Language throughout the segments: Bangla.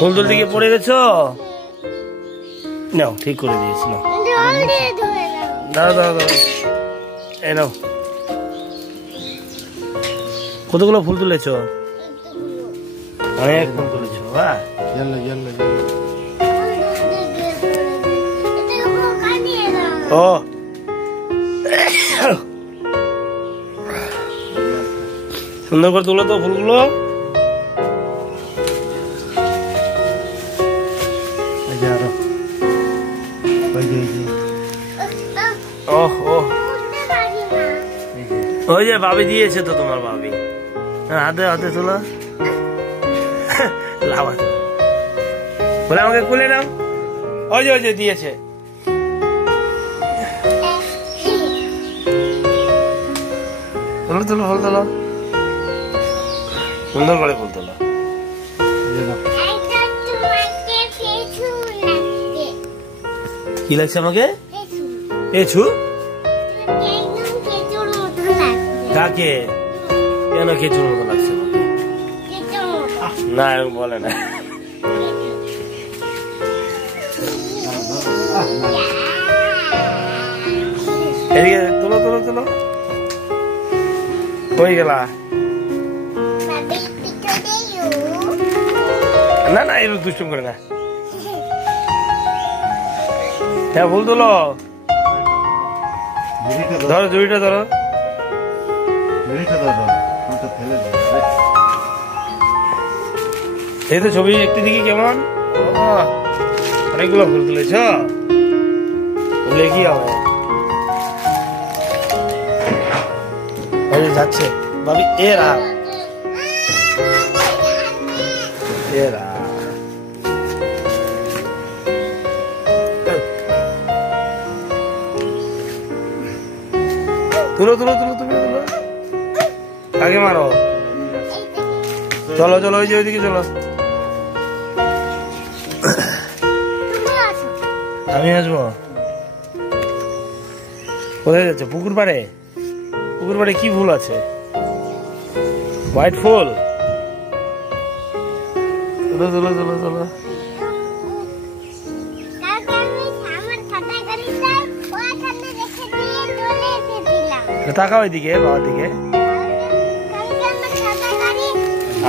ফুল তুলতে গিয়ে পড়ে গেছো? নাও, ঠিক করে দিয়েছি। নাও, দাঁড়া দাঁড়া দাঁড়া, এই নাও। কতগুলো ফুল তুলেছো? অনেক ফুল তুলেছো। বাহ, ও সুন্দর করে তুলো তো ফুলগুলো। ওই যে ভাবি দিয়েছে তো, তোমার ভাবি। হাতে হাতে তোলো, লাভা বলে আমাকে খুলে নাও। ওই যে দিয়েছে। তোলো তোলো, ফুল তোলো, সুন্দর করে ফুল তোলো। কি লাগছে আমাকে? পেছু? কাকে? কেন খেচুর মতো লাগছে? না, বলে না। এদিকে তোলো তোলো তোলো। কই গেলা? না না, এর দুষ্টুম করে না। হ্যাঁ, ফুল তোলো। ধরো, জুড়িটা ধরো। এই তো ছবি একটি দিকে কেমন? অনেকগুলো ফুল তুলেছ। ফুলে কি হবে? যাচ্ছে ভাবি। এরা তুলো তুলো তুলো, তুমি তুলো। আগে মারো। চলো চলো, ওই যে ওইদিকে চলো। আমি আসবো। কোথায় যাচ্ছে? পুকুর পাড়ে? পুকুর পাড়ে কি ফুল আছে? হোয়াইট ফুল। চলো চলো চলো চলো। তাকাও এদিকে, বাবার দিকে।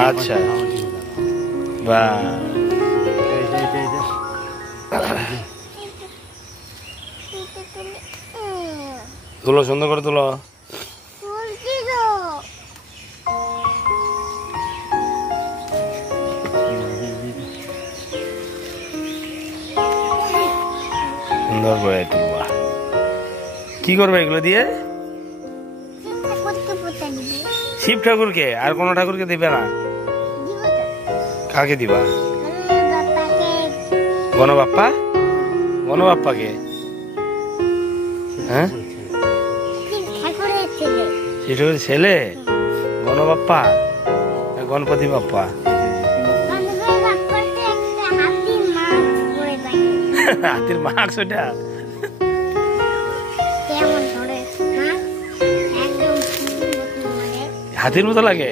আচ্ছা, বাহ, তুলো, সুন্দর করে তুলো। সুন্দর করে তুলবা। কি করবে এগুলো দিয়ে? শিব ঠাকুরকে? আর কোন ঠাকুরকে দিবে না? কাকে দিবা? গণবাপ্পা? গণবাপ্পাকে? হ্যাঁ, শিব ছেলে গণবাপ্পা, গণপতি বাপ্পা? হাতির মাস্ক ওটা? হাতির মতো লাগে?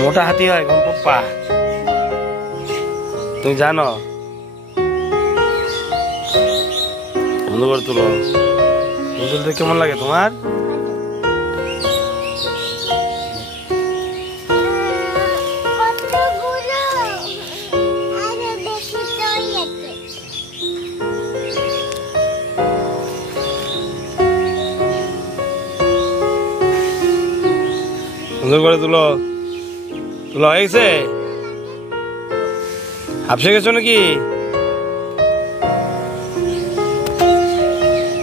মোটা হাতি হয় গণপপ্পা, তুমি জানো? সুন্দর করে তুলো। তুলতে কেমন লাগে তোমার? সুন্দর করে তুলো। তুলো হয়ে গেছে? হাফসে গেছো নাকি?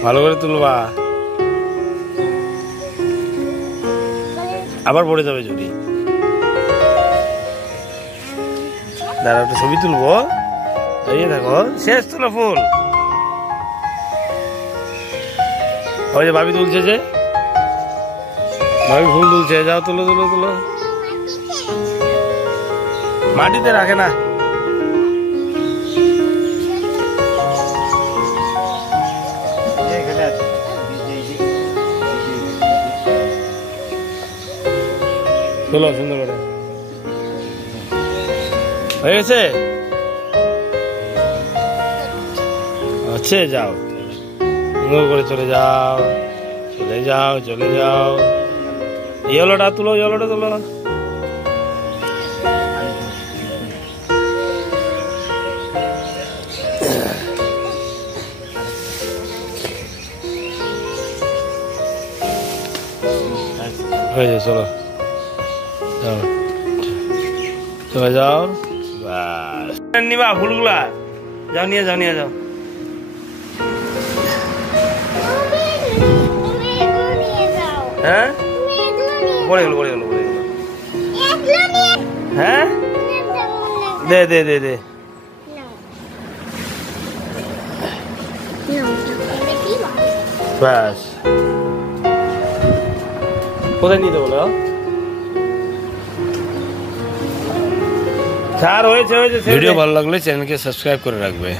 ভালো করে তুলবা, আবার পড়ে যাবে যদি। দাঁড়া, একটা ছবি তুলবো। এই দেখো, শেষ তুলো ফুল। ওই যে ভাবি তুলছে, যে ভাবি ফুল তুলছে। যাও, তুলো তুলো তুলো। মাটিতে রাখে না। তুলো সুন্দর করে। হয়ে গেছে? আছে, যাও করে চলে যাও, চলে যাও, চলে যাও। ইয়েলোটা তুলো, ইয়েলোটা তুলো। হয়ে যায়, চলো যাও, চলে যাও। বাস নিবা ফুলগুলা, যাও নিয়ে যাও, নিয়ে যাও। হ্যাঁ পড়ে গেল, পড়ে গেল, পড়ে গেল। হ্যাঁ দে দে দে দে। ব্যাস, কোথায় নিতে বলো? স্যার হয়েছে, হয়েছে। ভিডিও ভালো লাগলে চ্যানেলকে সাবস্ক্রাইব করে রাখবে।